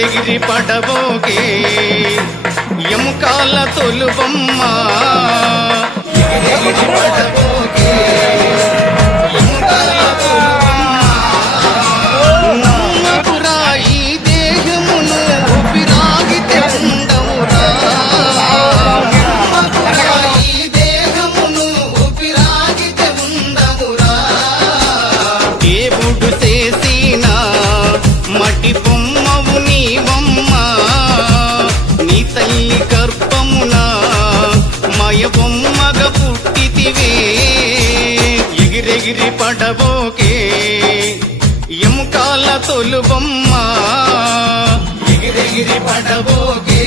ఎగిరెగిరి పడబోకే ఎముకాల తొలుబొమ్మ ఎగిరెగిరి పడబోకే ఎముకాల తొలుబొమ్మ నమ్మకురా ఈ దేహమును ఊపిరాగితే ఉండవురా నమ్మకురా ఈ దేహమును ఊపిరాగితే ఉండవురా దేవుడు చేసిన మట్టి బొమ్మవు నీవమ్మ నీ తల్లి గర్భమున మయ బొమ్మగా పుట్టితివే ఎగిరెగిరి పడబోకే ఎముకాల తొలుబొమ్మ ఎగిరెగిరి పడబోకే